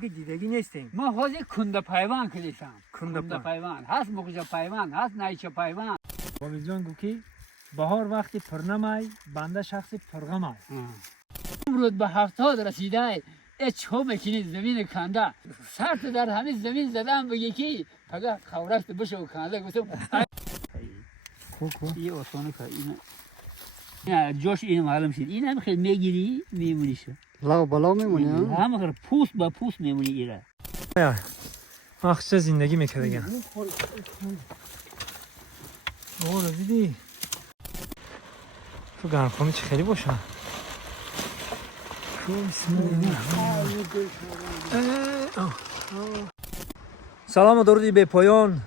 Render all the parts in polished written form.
که دیدگی نیستیم. ما حاضر کنده پیوان کلیسم. کنده پیوان هست، مخوجه پیوان هست، نایچه پیوان. بابی جان گو که بهار وقتی پرنمای بنده شخصی پرغمای. امروز به 70 رسیده چه میکنی زمین کنده سرت در همین زمین زدم بگی که فقط خورشت بشه و کنده گفتم یه آسانه که این جاش این معلوم شد این هم خیلی میگیری میمونی شد لا بالا میمونی همه خیلی پوست با پوست میمونی ایره چه زندگی میکرده گم اوه دیدی تو گرمخانه چه خیلی باشه سلام و درودی به پایان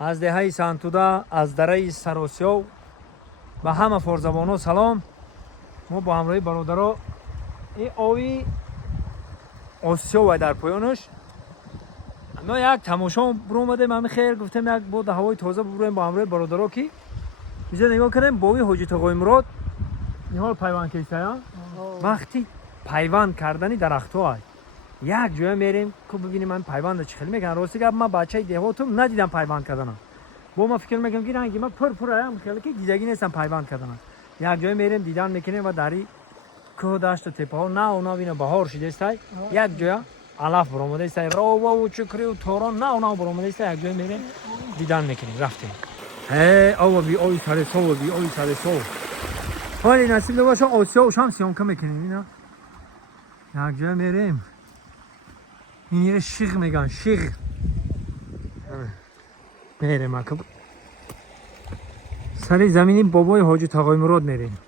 از دهه سنتوده از دره سراسیو به همه فرزبانو سلام. ما با همراهی برادرها این آوی آسیو در پایانش ما یک تماشا برو اومدیم همین خیر گفتم یک بود هوای تازه ببریم با همراهی برادرها که اینجا نگاه کردیم با این حاجی تقای مراد این حال پیوند کیسته وقتی پیوند کردنی درخت‌ها یک جای میریم که ببینیم من پیوند چه خیلی میکنن راستی که من بچه دیهاتم ندیدم پیوند کردن با ما فکر میکنم که رنگی من پر هم خیلی که دیدگی نیستم پیوند کردن یک جای میریم دیدن میکنیم و دری کوه دشت و تپه ها نه اونا بینه بهار شده است یک جای علف برآمده است رو و چکری و توران نه اونا برآمده است یک جای میریم دیدن میکنیم رفتیم او بی اوی سر سو بی اوی سر سو حالی نصیب باشه آسیا و شمس هم که میکنیم اینا یک جای میریم این یه شیخ میگن شیخ میریم اکب سری زمینی بابای حاجی تقای مراد میریم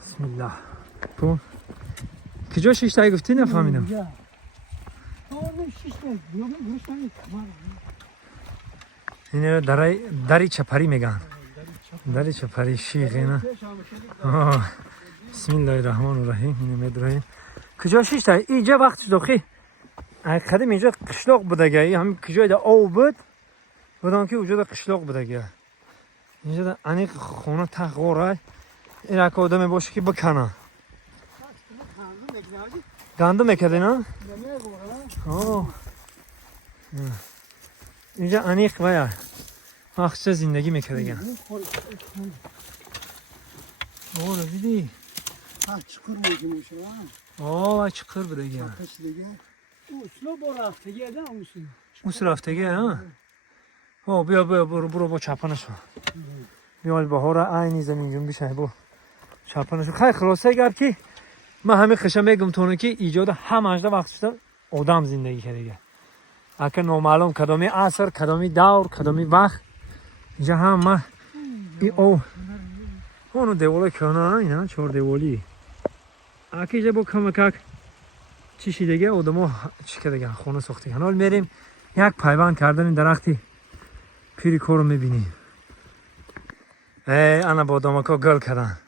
بسم الله تو کجا شیشتایی گفتی نفهمیدم این دری چپری میگن دری چپری شیخ اینا بسم الله الرحمن الرحیم اینو میدرهیم کجا شیشتایی اینجا وقت داخی قدیم اینجا قشلاق بودگه همین کجای دا آو بود بودن که وجود قشلاق بودگه اینجا دا انیق خونه تغاره این اک آدمی باشه که بکنه گندم میکرده نه؟ اینجا انیق باید وقت چه زندگی میکرده گه آره دیدی؟ چکر میکنی شما آه چکر بودگه اوسلو با رفتگی ده اوس رفتگی ها؟ آه بیا برو با چپنشو بیال بهار عینی زمین جون بیشه با چپنشو خیلی خلاصه گرد که من همه خشم میگم تونه که ایجاد هم اجده وقت شده آدم زندگی کرده اکر نامعلوم کدامی عصر کدامی دور کدامی وقت اینجا هم من او اونو دیواله کنه اینا چهار دیوالی اکر اینجا با کمکک چی شیدگه آدم ها چی کردگه خونه ساخته حال میریم یک پیوند کردن درختی پیری کارو میبینیم انا بادام که گل کردن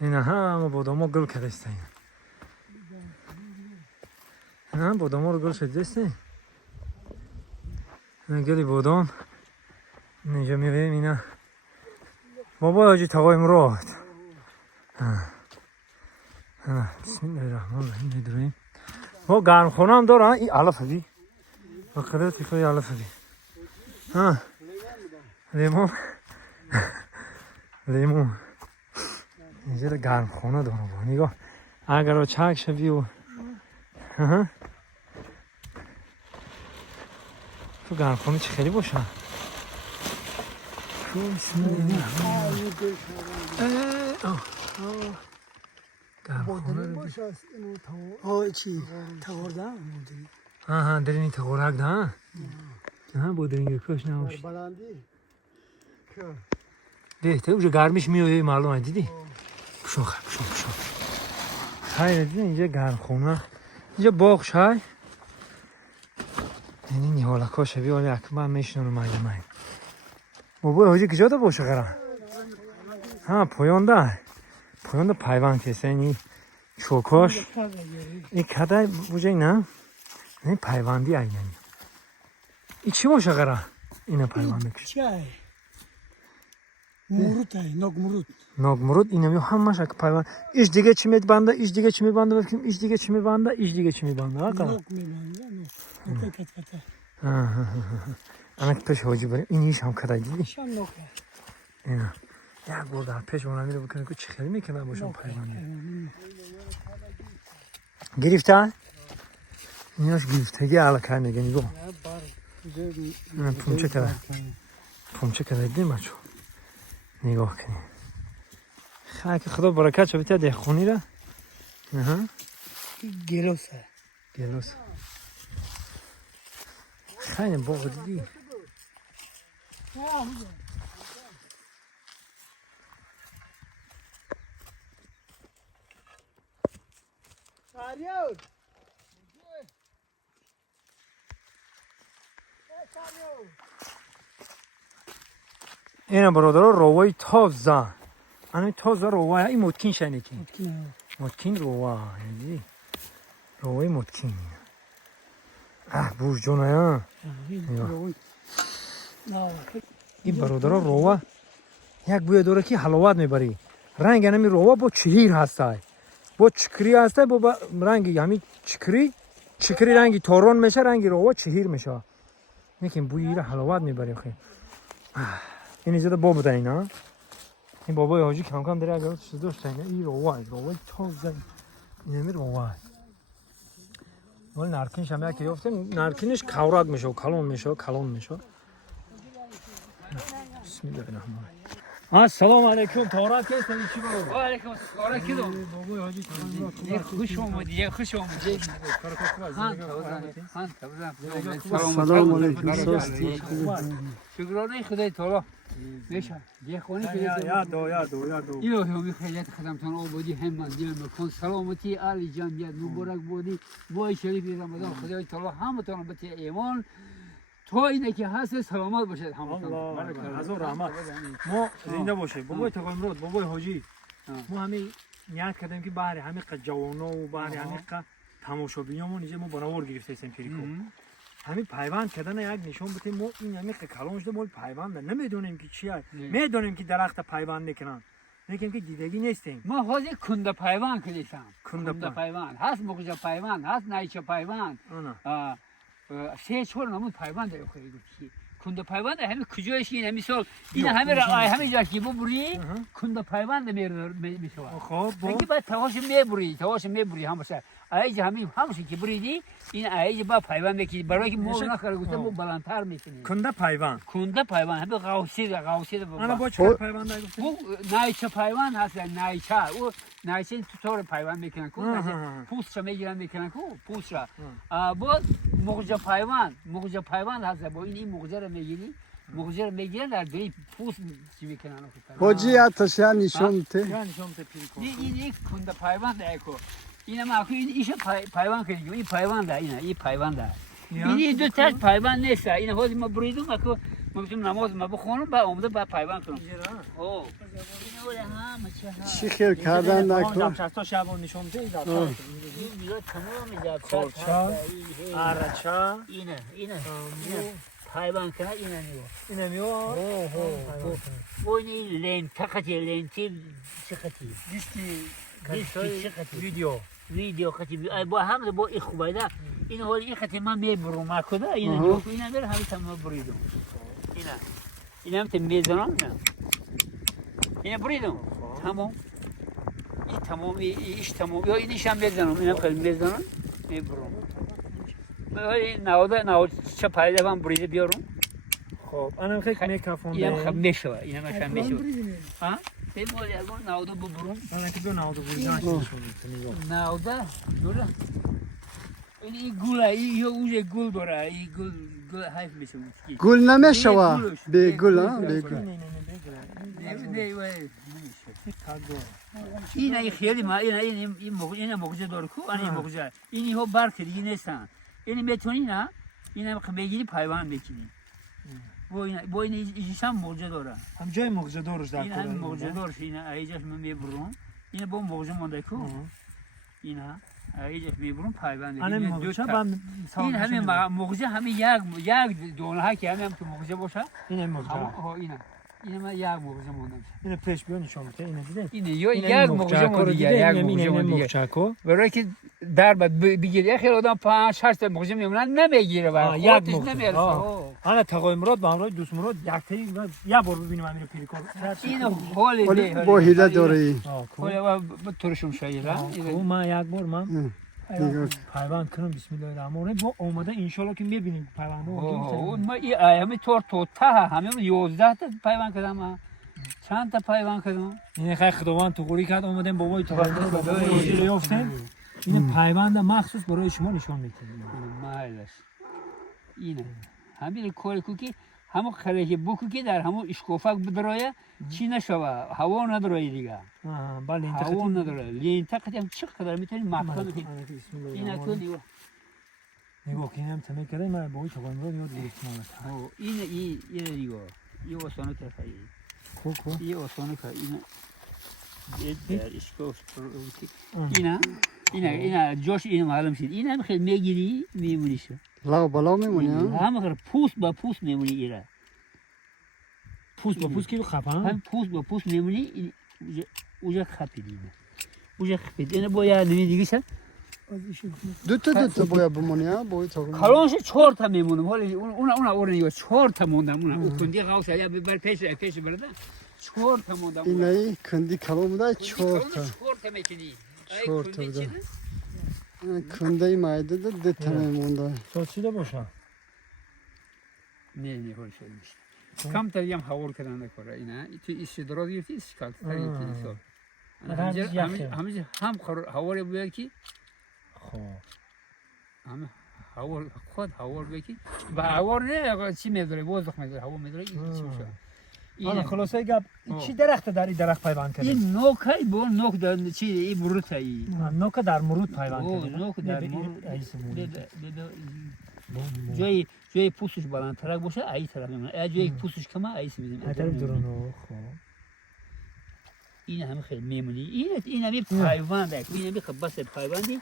اینا همه بادام ها گل کرده است اینا بادام ها رو گل شده است اینا گلی بادام اینجا میبینیم اینا بابا حاجی تقای مراد بسم الله الرحمن الرحیم میدرویم ما گرم خونه هم داره این علف هدی بقیده تیخوی علف هدی لیمون لیمون اینجا گرم خونه داره با نگاه اگر رو چک شوی و تو گرم خونه چه خیلی باشه گرم خونه رو ها چی تورده ها درینی تقورک ده ها بودرینگی کش نماشت بلندی ده اونجا گرمش میوه معلومه دیدی پشو خیلی دیدی اینجا گرم خونه اینجا باغ شای اینی نیحالکا شوی ولی اکبر میشنون مجمعی بابا حاجی کجا دا باشه قرار پایانده پیوند کسی اینی چوکاش این کده بوجه نه این پیوندی اینی این چی باشه قرار اینه پیونده کش مرود نوک مرود ناگمرود اینم همش یک پیوند. ایش دیگه چی میبنده؟ ایش دیگه چی میبنده؟ ببینیم ایش دیگه چی میبنده؟ ایش دیگه چی میبنده؟ آقا. نوک میبنده نوک کت کت انا پیش حاجی بریم. اینیش هم کدای دیدی؟ شام نوک اینا. یک بار در پیش اون میره بکنه که چی خیلی میکنه باشم پیونده. گرفته؟ ایناش گرفتگی علاقه نگه نگاه. پومچه کرده. پومچه کرده دیدیم بچه. نگاه کنی. خیلی که خدا برکت شو بیته ده خونی را. گلوسه گلوس. خیلی باغ دیدی. اینا برادرها روای تازه. انا تازه روای این متکین شنی کی؟ متکین روای. یعنی روای متکین. بوش جونایا. این برادرها روای یک بوی داره که حلاوت میبری. رنگ نمی روای با چهیر هسته. با چکری هسته با رنگی همین چکری رنگی تورون میشه رنگی روای چهیر میشه. میگیم بوی را حلاوت میبری خیلی. این زیاده باب ده اینا. این بابای حاجی کم کم داره اگر چیز داشته اینا. این روای تازه. این همین روای. ولی نرکینش هم یکی یافتیم. نرکینش کورک میشه و کلون میشه. بسم الله الرحمن الرحیم. السلام علیکم. تارات هستم چی باید؟ و علیکم السلام کی دو بابای حاجی خوش اومدی خوش اومدی سلام علیکم ساستی شکرانه خدای تعالی میشه یه خونی که یا دو اینو همی خیلیت خدمتان آبادی هم دل مکن سلامتی علی جمعیت مبارک بودی وای شریف رمضان خدای تعالی همتون به ایمان تو اینه که هست سلامت باشید همتون از رحمت ما زنده باشه بابای تقامرود بابای حاجی ما همین نیت کردیم که بهر همین جوانا و بهر همین تماشابینمون اینجا ما بناور گرفته هستیم پیریکو همین پیوند کردن یک نشون بدیم ما این همین کلام شده مال پیوند نمیدونیم که چیه میدونیم که درخت پیوند میکنن لیکن که دیدگی نیستیم ما حاضر کنده پیوند کردیم کنده پیوند هست مخوجه پیوند هست نایچه پیوند سه چهار نمون پیوند داره خیلی کنده پیوند همین کجایش اینه مثال این همه جا که ببری کنده پیوند میشه خب اینکه بعد تواش میبری همشه ایجا همشه که بریدی این ایجا با پیوند میکنی برای که مول نخوره گفته مو بلندتر میکنی کنده پیوند همه قوسی انا با چه پیوند گفتی نایچه پیوند هست نایچه او نایچه تو طور پیوند میکنن کو پوست میگیرن میکنن کو پوست را با مغز پیوند هست با این مغز رو میگیرن در دوی پوست چی میکنن حاجی آتش نشون ته این کنده پیوند ایکو این ما این ایش پیوند کردیم این پیوند این پیوند این دو تا پیوند نیست این حاضر ما بریدم اكو میگم نماز ما بخونم با اومده با پیوند کنم اوه چی خیر کردن نکن تا شبان نشون ده این میره تمام خورچا آرچا اینه پیوند کنه اینه میو این لنتی چقتی دیستی ویدیو خطی با هم با این خوبه این حال این خطی من میبرم مکده اینا داره همین تمام بریدم اینا هم میزنم اینا بریدم تمام این تمام ایش تمام یا اینیش هم میزنم اینا خیلی میزنم میبرم ولی نهاد چه پایده من بریده بیارم خب انا خیلی میکافون اینا خب میشه اینا مثلا میشه ها این مال اگه نهاد ببرم انا که دو نهاد بریدن نهاد دوره این گوله این اوج گل داره این گل حیف میشه گل نمیشه به گل ها به گل این خیلی ما این مغزه داره کو این مغزه این ها برک دیگه نیستن این میتونی نه این هم بگیری پیوند میکنی با این ایجاش هم مغزه داره هم جای مغزه دارش در این هم مغزه دارش این ایجاش من میبرم این با مغزه مونده کو این ها ایجاش میبرم پیوند این همه مغزه همه یک دونه ها که همه هم که مغزه باشه این مغزه اینه من یک موقع موندم. اینو پیش بیان نشون بده. اینو دیدین؟ اینه یک موقع موندم دیگه. یک موقع موندم دیگه. برای که در بعد بگیری خیلی آدم 5 6 تا موقع میمونن نمیگیره برای یک خودش نمیرسه. انا تقای مراد با همراه دوست مراد یک تایی یک بار ببینیم همین پیریکار. اینو حال با هیله داره. حالا با ترشم شایره. من یک بار من پیوند کنم بسم الله الرحمن الرحیم با اومده ان شاء الله که میبینیم پیوندو. ما این ایام تور تو تا همه 11 تا پیوند کردم. چند تا پیوند کردم. این خیلی خداوند تو قوری کرد اومدیم بابای تو رو یافتیم. این پیوند مخصوص برای شما نشون میدیم. مالش اینه همین کاری کوکی همون خلیج بوکی در همون اشکوفک بدرایه چی نشوه هوا نداره دیگه. بله هوا نداره. لین تقدیم هم چقدر میتونی مکان کنی. این اکو دیگه. نگاه کنیم تمام کرده من بابای تو رو یاد گرفتم. این دیگه. این واسانه که خیلی. این واسانه که این در اشکوف اینا جوش این معلوم شد. این هم خیلی میگیری میمونیشه. لا بالا میمونی. هم خیلی پوست با پوست میمونی ایره. پوست با پوست کی رو خپن؟ هم پوست با پوست میمونی اوجا خپیدیم. اوجا خپید. این باید دیگه شد. دو تا باید بمونی بایی تا. کلانش 4 تا میمونم. حالا اون نگاه 4 تا موندم. اون کندی قاوس یا ببر پیش برده. 4 تا موندم. اینایی کندی کلام داره 4 تا. 4 تا میکنی. 4 تا ده. کندی مایده ده تا میمونده. سوچیده باشه. نه هول شد میشه. کم تریم حوار کردن کاره اینا. تو ایش دراز گرفتی اشکال تری همه هم حوار بیار کی. خب. همه حوار خود حوار بکی. و حوار نه چی میذاره وضخ میذاره حوار میذاره چی میشه. آن خلاصه گپ چی درخت در این درخت پیوند کرده؟ این نوکای با نوک در چی این بروتایی. نوک در مرود پیوند کرده. نوک در مرود. جای پوستش بالاتر باشه ای طرف میمونه. جای پوستش کم ای میزنه. ای طرف درونو خب. این هم خیلی میمونی. این هم پیوند است. این هم بس پیوندی.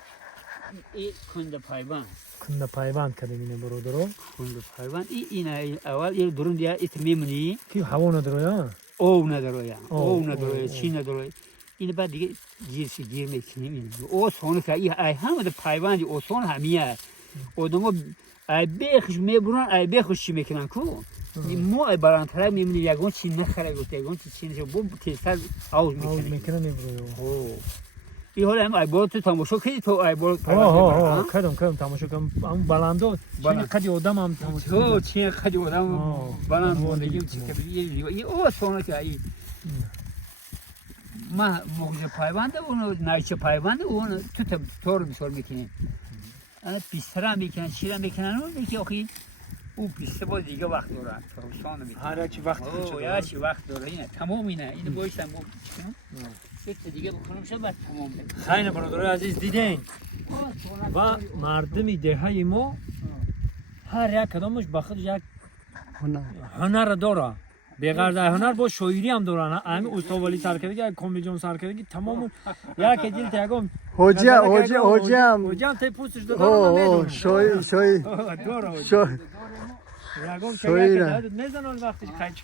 این کنده پیوند. کنده پیوند کرده اینه برادرو. کنده پیوند. این اول این درون دیا ایت میمونی. کی هوا نداره یا؟ او نداره چی نداره. این بعد دیگه گیر میکنیم. او سونه که این همه پیوندی او سون همیه. آدمو ای بخش میبرن ای بخش چی میکنن کو. مو ای بالاتر میمونی یگون چی نخره گفته یگون چی نشه بوم تیزتر آوز میکنه میبره. این حالا هم ای بالا تو تماشا کردی تو ای بالا کردم تماشا کردم هم بلندو چین قدی آدم هم تماشا تو چین قدی آدم بلند موندگی چی کردی این او سونه که ای ما موجه پیوند اون نایچه پیوند اون تو طور بسیار میکنیم انا پیسترا میکنن شیرا میکنن اون میگه آخی او پیسته با دیگه وقت دارن روشان میکنن هر چی وقت چه وقت داره اینه تمام اینه اینو بایستم چیکار یک دیگه بکنم شد بعد تمام خیلی برادرای عزیز دیدین و مردم دهه ما هر یک کدامش به خودش یک هنر داره به غرض هنر با شاعری هم دارن همین استاد ولی سرکردگی کمیجان سرکردگی تمام یک دل تگم حاجی هم تی پوستش داره شاعر داره یگم که میزنن وقتش قیچ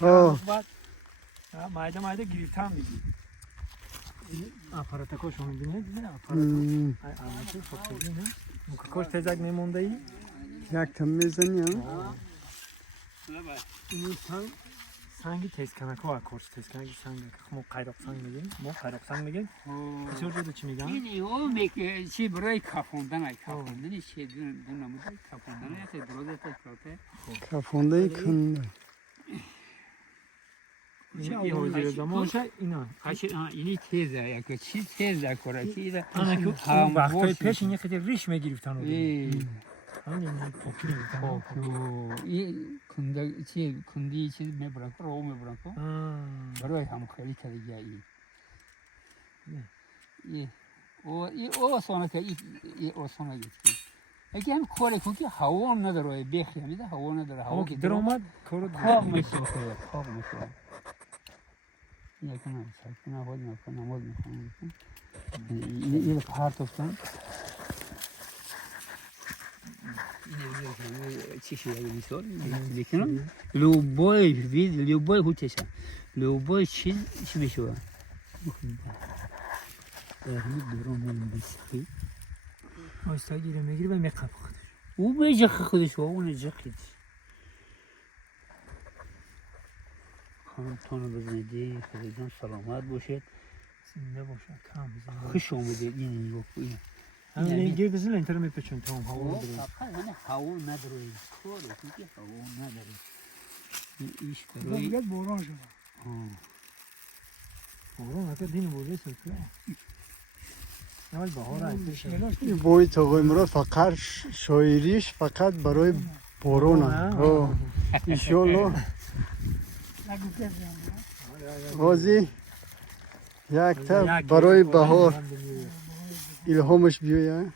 بعد مایده گرفتم دیگه آپارات کوش می‌بینید آپارات خب ببینید کوش تزک میمونده ای یک کم میزنی این سنگی تیز کنک ها کورس تیز کنک سنگ ما قیرق سنگ میگیم بسیار جدا چی میگن این او میگه چی برای کافوندن چی دو نموده کافوندن یا درازه تکراته کافونده کنده این حوزه زمانشه اینا اینی تیزه یا که چی تیزه کاره کی ده وقتای پیش این خیلی ریش میگرفتن این کندی چی میبرن رو میبرن کو برای هم خیلی کلیه او سونه که این او سونه گیتی اگه هم کاری کنی هوا نداره بخی همیده هوا نداره هوا که در اومد کارو خواب میشه یکم ساکن نبود نماز میخونم این پارت افتن چی شده میشه میکنم لوبای هوتشه لوبای چی میشه؟ همین درام میسخی. آستا گیره میگیره و میقف خودش. او میجه خودش و اون جکیش. خانم تانو بزنید خودتون سلامت باشید. زنده باشه کم زنده. خوش اومدید این وقتی. همین گیر بزن اینطور میپیچون تام هوا او داره. فقط همین هوا نداره. کار دیگه هوا نداره. ایش برای دیگه باران شد. باران اگه دین بوده سلطه. اول بهار است. این بوی تاقای مراد فقط شاعریش فقط برای بارونه. ایشالله غازی یک تا برای بهار الهامش بیاید.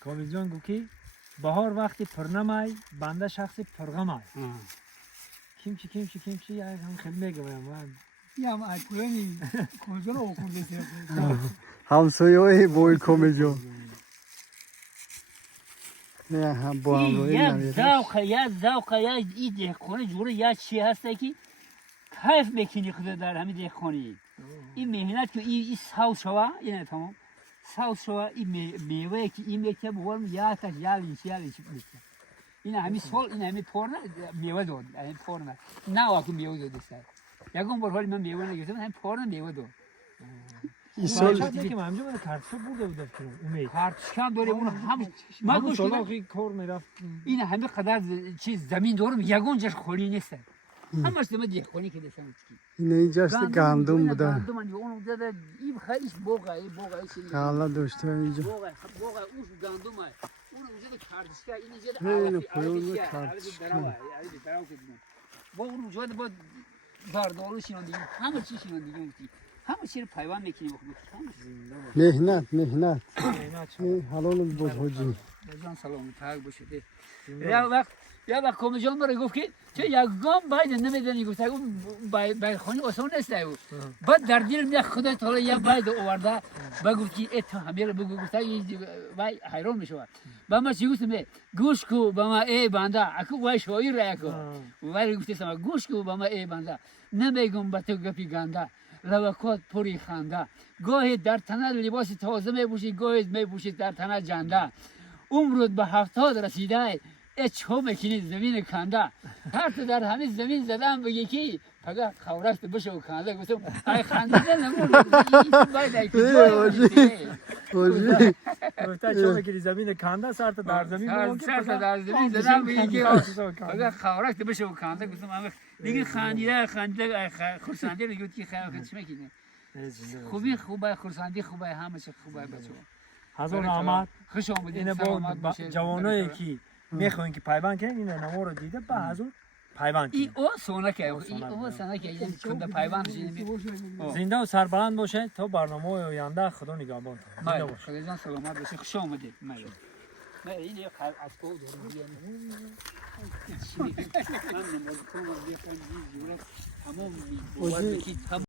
کاوی جان گو کی بهار وقتی پرنمای بنده شخص پرغمای. کیمچی یک هم خیلی میگم من. یا ما اکولانی کنجور او کنده همسایه های بوی کمیجو نه هم با هم روی نمیرش یا ذوق این دهخانه جوره یا چی هسته که کیف میکنی خود در همین دهخانه این مهنت که این ساوس شوا اینه تمام ساوس شوا این میوه که این میکنه بگویم یا تاش یالینش میکنه این همین سال این همین پرنه میوه داد این پرنه نه واقعی میوه داد است یکم بر حال من میوه نگرفتم همین پرنه میوه داد این سال سال دیگه من همینجا کارتشو برده بودم که امید کارتشکم داره اون هم من همون گوش سالا کن که کار میرفت این همه قدر چیز زمین دارم یگون جش خالی نیست همش دم دهخانی که داشتم این اینجاست گندم بوده گندم اون داده این خیلیش بوقه حالا داشته اینجا بوقه اوش گندم اون اونجا کارتشکا این اینو اینجا پایون کارتشکا با اون اونجا با داردالو شیران دیگه همه چی شیران دیگه همه چی رو پیوند میکنی مهنت نه حلال بود حاجی جان سلام تاگ باشید یا وقت کم جان برای گفت که چه یک گام باید نمیدونی گفت اون باید خانی آسان نیست او بعد در دل می خدا تعالی یا باید آورده بگو که ات همه بگو گفت وای حیران میشود با ما چی گفتم گوش کو با ما ای بنده اكو وای شوی را کو وای گفتم گوش کو با ما ای بنده نمیگم با تو گپی گنده لبکات پوری خنده گاهی در تنه لباس تازه میپوشی گاهی میپوشی در تنه جنده عمرت به 70 رسیده چه میکنی زمین کنده هر تو در همین زمین زدم بگی کی پگه خورشت بشه و کنده گفتم ای خنده نمون باید حاجی گفت چه میکنی زمین کنده سر در زمین سر در زمین زدم بگی کی پگه خورشت بشه و کنده گفتم دیگه خنده خرسنده میگه کی خیلی چه میکنی خوبی خوبه خرسندی خوبه همه چی خوبه بچه هزار آمد خوش آمدید اینه با جوانایی که میخواین که پیوند کنین این نمو رو دیده به حضور پیوند کنین او سونکه او سونکه این کنده پیوند زنده و سربلند باشه تا برنامه آینده خدا نگهبان زنده باشه خدا جان سلامت باشه خوش آمدید من این یک از تو دارم من نماز کنم تمام